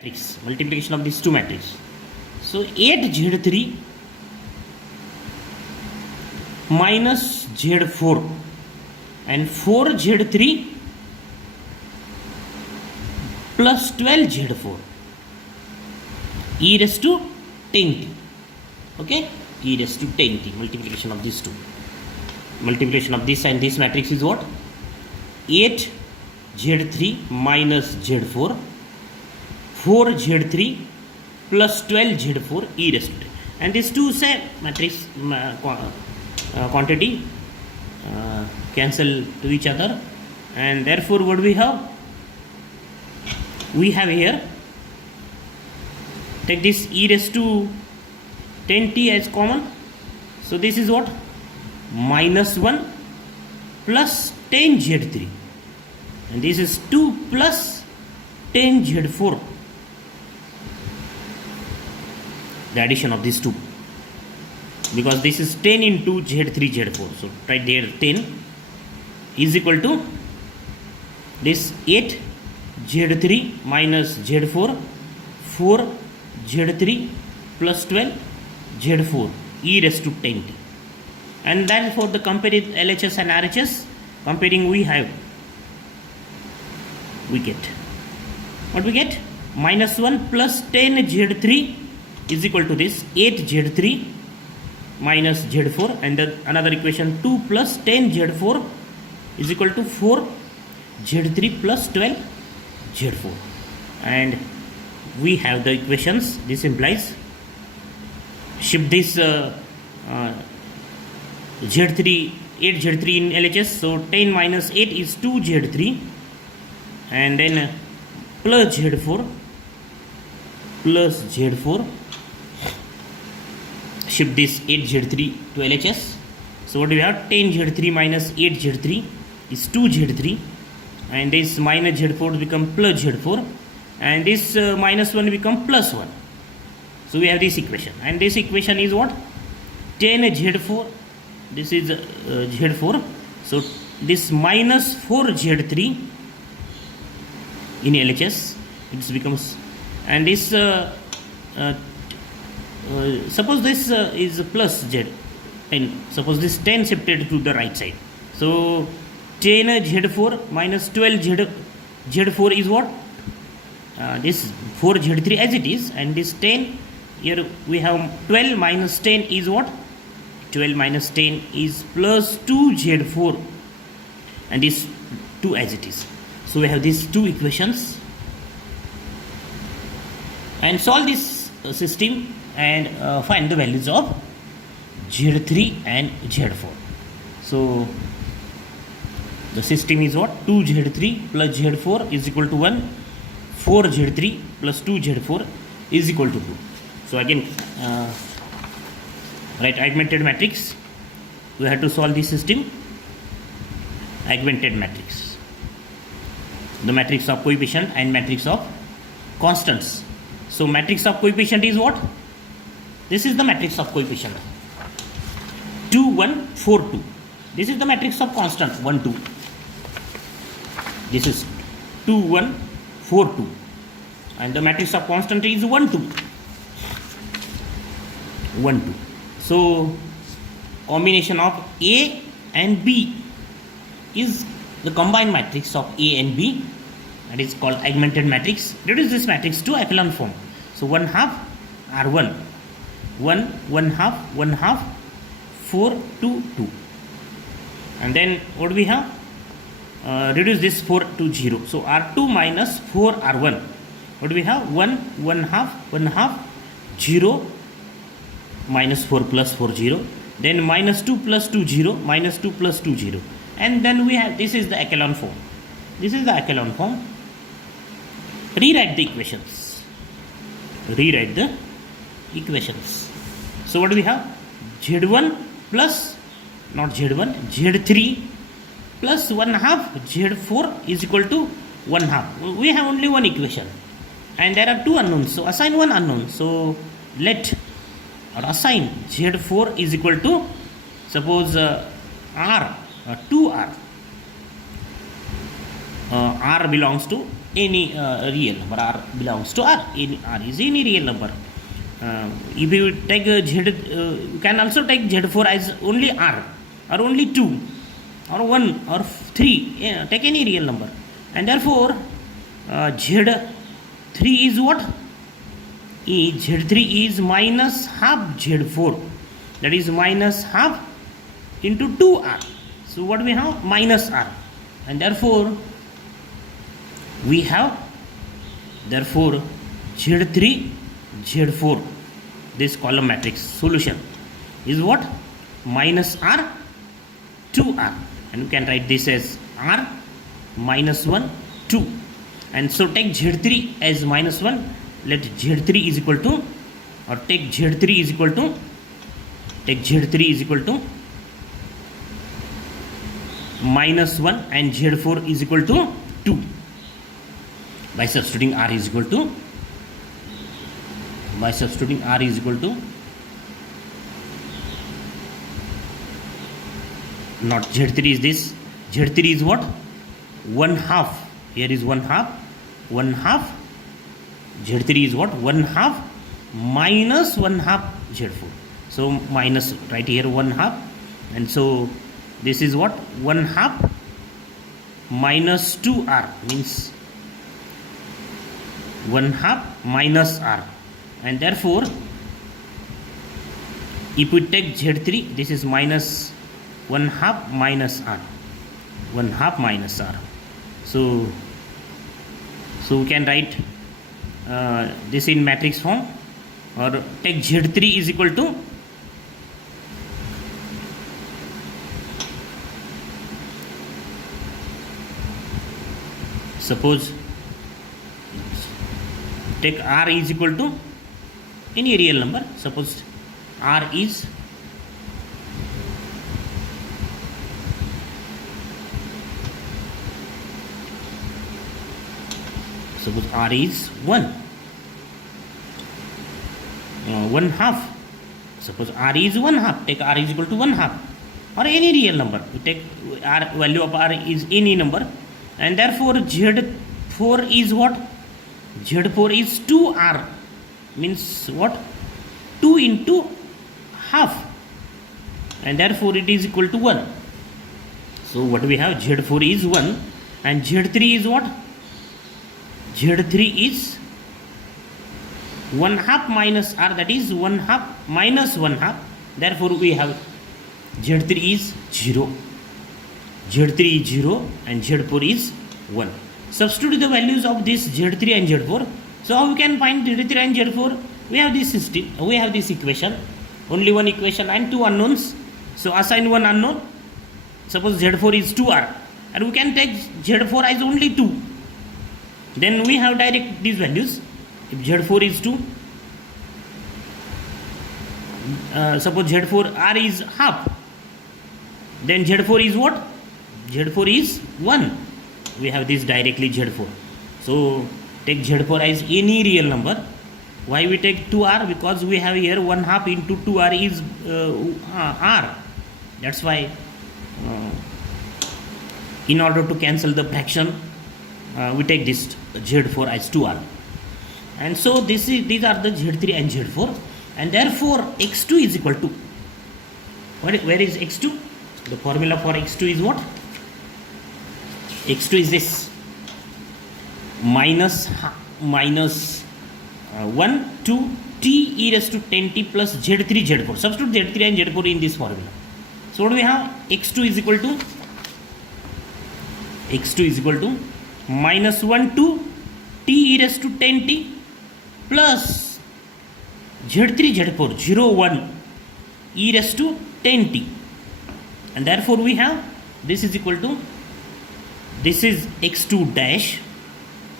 matrix, multiplication of these two matrices. So 8Z3 minus Z4 and 4Z3 plus 12Z4 e raised to 10t. Okay, e raised to 10t, multiplication of these two. Multiplication of this and this matrix is what? 8Z3 minus Z4, 4Z3 plus 12Z4 e raised to 10. And these two say matrix quantity cancel to each other, and therefore what we have? We have here, take this e raised to 10t as common. So this is what? Minus 1 plus 10Z3, and this is 2 plus 10Z4, the addition of these two, because this is 10 into Z3 Z4, so right there 10 is equal to this 8 Z3 minus Z4, 4 Z3 plus 12 Z4 e raised to 10t. And then for the comparing LHS and RHS, comparing we get what we get? Minus 1 plus 10 Z3 is equal to this 8 Z3 minus Z4, and the another equation 2 plus 10 Z4 is equal to 4 Z3 plus 12 Z4, and we have the equations. This implies shift this Z3, 8 Z3 in LHS, so 10 minus 8 is 2 Z3, and then plus Z4, shift this 8 Z3 to LHS. So what do we have? 10 Z3 minus 8 Z3 is 2 Z3, and this minus Z4 become plus Z4, and this minus 1 become plus 1. So we have this equation, and this equation is what? 10 Z4, this is Z4, so this minus 4 Z3 in LHS, it becomes, and this suppose this is plus Z, and suppose this 10 shifted to the right side, so 10 Z4 minus 12 Z4 is what? This 4 Z3 as it is, and this 10 here we have 12 minus 10 is what? 12 minus 10 is plus 2 Z4, and this 2 as it is. So we have these two equations, and solve this system and find the values of Z3 and Z4. So the system is what? 2Z3 plus Z4 is equal to 1, 4Z3 plus 2Z4 is equal to 2. So again, write augmented matrix. We have to solve this system. Augmented matrix, the matrix of coefficient and matrix of constants. So matrix of coefficient is what? This is the matrix of coefficient, 2 1 4 2. This is the matrix of constant, 1 2. This is 2 1 4 2, and the matrix of constant is 1 2 1 2. So combination of A and B is the combined matrix of A and B, that is called augmented matrix. Reduce this matrix to echelon form. So 1 half R1, 1 half 4 2 2, and then what do we have? Reduce this 4 to 0. So R2 minus 4 R1. What do we have? 1 half 0 minus 4 plus 4 0. Then minus 2 plus 2 0, minus 2 plus 2 0. And then we have, this is the echelon form. This is the echelon form. Rewrite the equations. So what do we have? Z1 plus, not Z1, Z3 plus 1 half Z4 is equal to 1 half. We have only one equation, and there are two unknowns, so assign one unknown. So let or assign Z4 is equal to, suppose R, 2R. R belongs to any real number. R belongs to R. R is any real number. If you take you can also take Z4 as only R or only 2 or 1 or 3. Take any real number. And therefore, Z3 is what? Z3 is minus half Z4. That is minus half into 2R. So what we have? Minus R. And therefore, we have Z3, Z4. This column matrix solution is what? Minus R, 2R. And we can write this as R minus 1, 2. And so take Z3 as minus 1. Let Z3 is equal to, or take Z3 is equal to, minus 1 and Z4 is equal to 2. By substituting R is equal to, not Z3 is this, Z3 is what? 1 half. Here is 1 half. Z3 is what? 1 half minus 1 half Z4. So minus right here 1 half, and so this is what? 1 half minus 2R means 1 half minus R. And therefore, if we take Z3, this is minus 1 half minus R. 1 half minus R. So we can write this in matrix form, or take Z3 is equal to, suppose take R is equal to any real number. Suppose R is R is 1 half. Suppose R is 1 half. Take R is equal to 1 half, or any real number. We take R, value of R is any number, and therefore Z4 is what? Z4 is 2R, means what? 2 into half, and therefore it is equal to 1. So what we have? Z4 is 1 and Z3 is what? Z3 is 1 half minus R, that is 1 half minus 1 half. Therefore we have Z3 is 0. Z3 is 0 and Z4 is 1. Substitute the values of this Z3 and Z4. So how we can find Z3 and Z4? We have this system, we have this equation, only one equation and two unknowns. So assign one unknown. Suppose Z4 is 2R, and we can take Z4 as only 2. Then we have direct these values. If Z4 is 2, suppose Z4 R is half, then Z4 is what? Z4 is 1. We have this directly Z4. So take Z4 as any real number. Why we take 2R? Because we have here 1 half into 2R is R. That's why in order to cancel the fraction, we take this Z4 as 2R. And so these are the Z3 and Z4, and therefore x2 is equal to, where is x2? The formula for x2 is what? x2 is this, minus 1 to t e raised to 10t plus z3 z4. Substitute z3 and z4 in this formula. So what do we have? x2 is equal to minus 1 to t e raised to 10t plus z3 z4 0 1 e raised to 10t, and therefore we have this is equal to, this is x2 dash,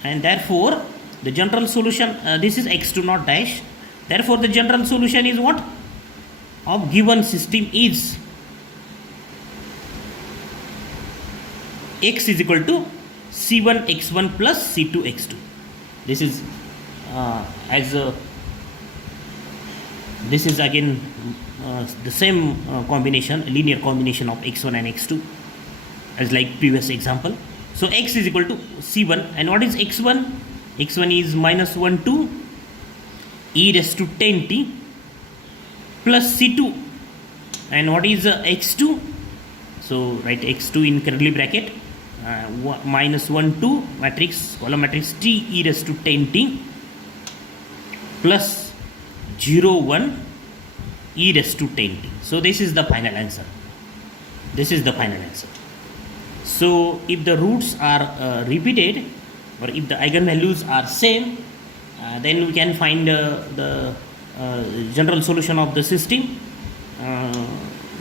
and therefore the general solution, this is x2 not dash, therefore the general solution is what? Of given system is x is equal to c1 x1 plus c2 x2. This is this is again the same combination, linear combination of x1 and x2 as like previous example. So x is equal to c1, and what is x1? x1 is minus 1 to e raised to 10t plus c2, and what is x2? So write x2 in curly bracket, minus 1 to matrix column matrix t e raised to 10t plus 0 1 e raised to 10t. So this is the final answer. This is the final answer. So if the roots are repeated, or if the eigenvalues are same, then we can find the general solution of the system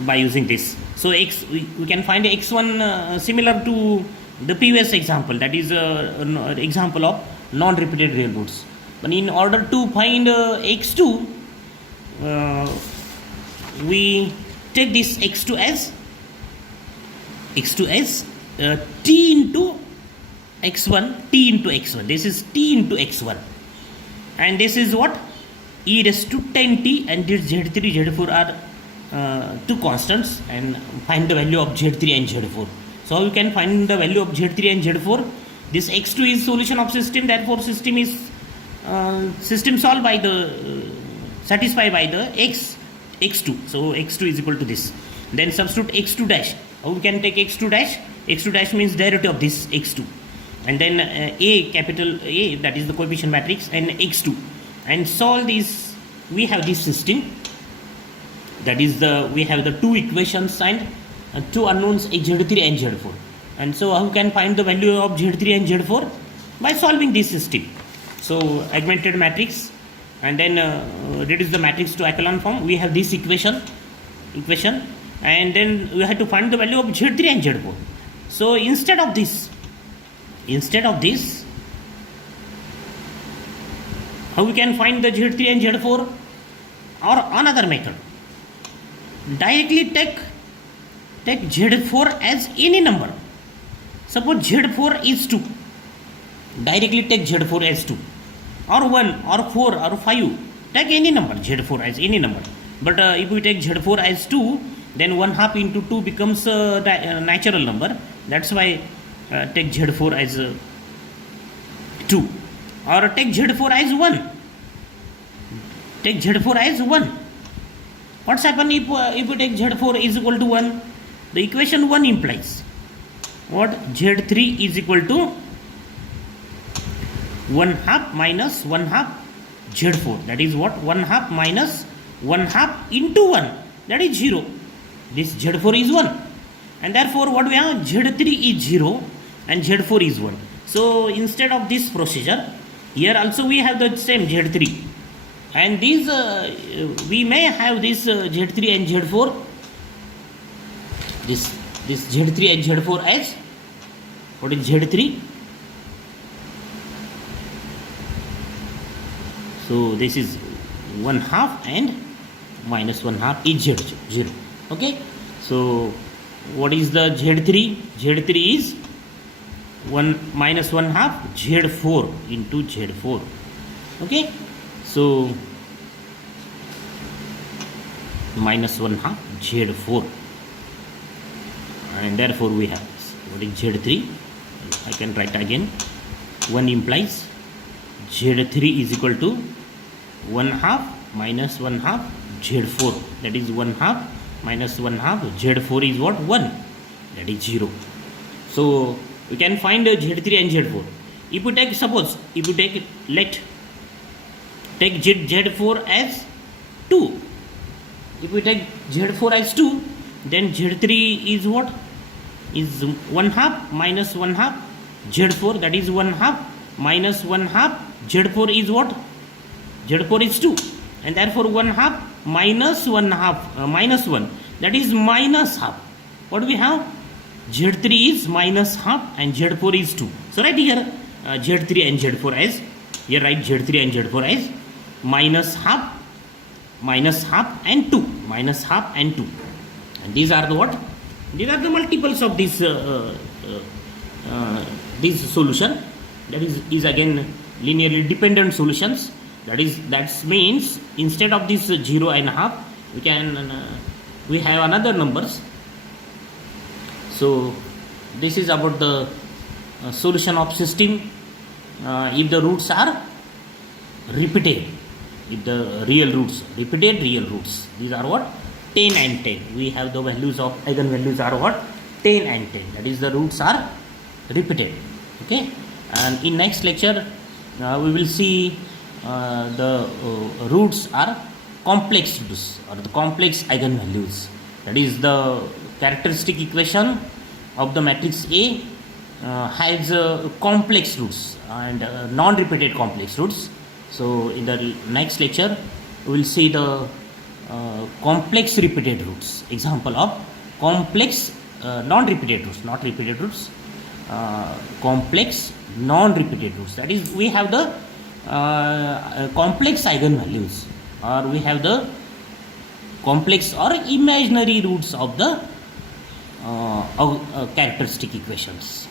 by using this. So we can find x1 similar to the previous example, that is an example of non-repeated real roots. But in order to find x2, we take this x2 as t into x1, t into x1. This is t into x1, and this is what? E raised to 10t, and this z3, z4 are two constants, and find the value of z3 and z4. So how you can find the value of z3 and z4? This x2 is solution of system, therefore system is solved by the satisfied by the x2. So x2 is equal to this. Then substitute x2 dash. How we can take x2 dash? x2 dash means derivative of this x2, and then a, capital A, that is the coefficient matrix, and x2, and solve this. We have this system, that is we have the two equations and two unknowns z3 and z4, and so how can find the value of z3 and z4? By solving this system. So augmented matrix, and then reduce the matrix to echelon form. We have this equation, and then we have to find the value of z3 and z4. So instead of this, how we can find the z3 and z4? Or another method, directly take z4 as any number. Suppose z4 is 2, directly take z4 as 2, or 1, or 4, or 5. Take any number, z4 as any number. But if we take z4 as 2, then 1/2 into 2 becomes a natural number. That's why take z4 as 2, or take z4 as 1. Take z4 as 1. What's happened if we take z4 is equal to 1? The equation 1 implies what? z3 is equal to 1/2 minus 1/2 z4. That is what? 1/2 minus 1/2 into 1. That is 0. This z4 is 1, and therefore what we have? z3 is 0 and z4 is 1. So instead of this procedure, here also we have the same z3, and these we may have this z3 and z4, this z3 and z4 as what is z3? So this is 1/2 and minus 1/2 is z0. Okay, so what is the z3? z3 is 1 minus 1/2 z4 into z4. Okay, so minus 1/2 z4, and therefore we have this. What is z3? I can write again. 1 implies z3 is equal to 1/2 minus 1/2 z4. That is 1/2 minus 1/2 z4 is what? 1. That is 0. So we can find z3 and z4. If you take, suppose if you take, take z4 as 2. If we take z4 as 2, then z3 is what? Is 1/2 minus 1/2 z4. That is 1/2 minus 1/2 z4 is what? Z4 is 2, and therefore 1/2 minus 1/2 minus 1, that is minus half. What do we have? Z3 is minus half and Z4 is 2. So write here Z3 and Z4 as, here write Z3 and Z4 as minus half and 2, minus half and 2. And these are the what? These are the multiples of this solution. That is again linearly dependent solutions. That means instead of this 0 and half, we have another numbers. So this is about the solution of system if the roots are repeated, if the real roots, repeated real roots, these are what, 10 and 10. We have the values of eigenvalues are what, 10 and 10, that is the roots are repeated. Okay, and in next lecture we will see the roots are complex roots or the complex eigenvalues, that is the characteristic equation of the matrix A has complex roots and non-repeated complex roots. So in the next lecture we will see the complex repeated roots, example of complex non-repeated roots, not repeated roots, complex non-repeated roots, that is we have the complex eigenvalues or we have the complex or imaginary roots of the characteristic equations.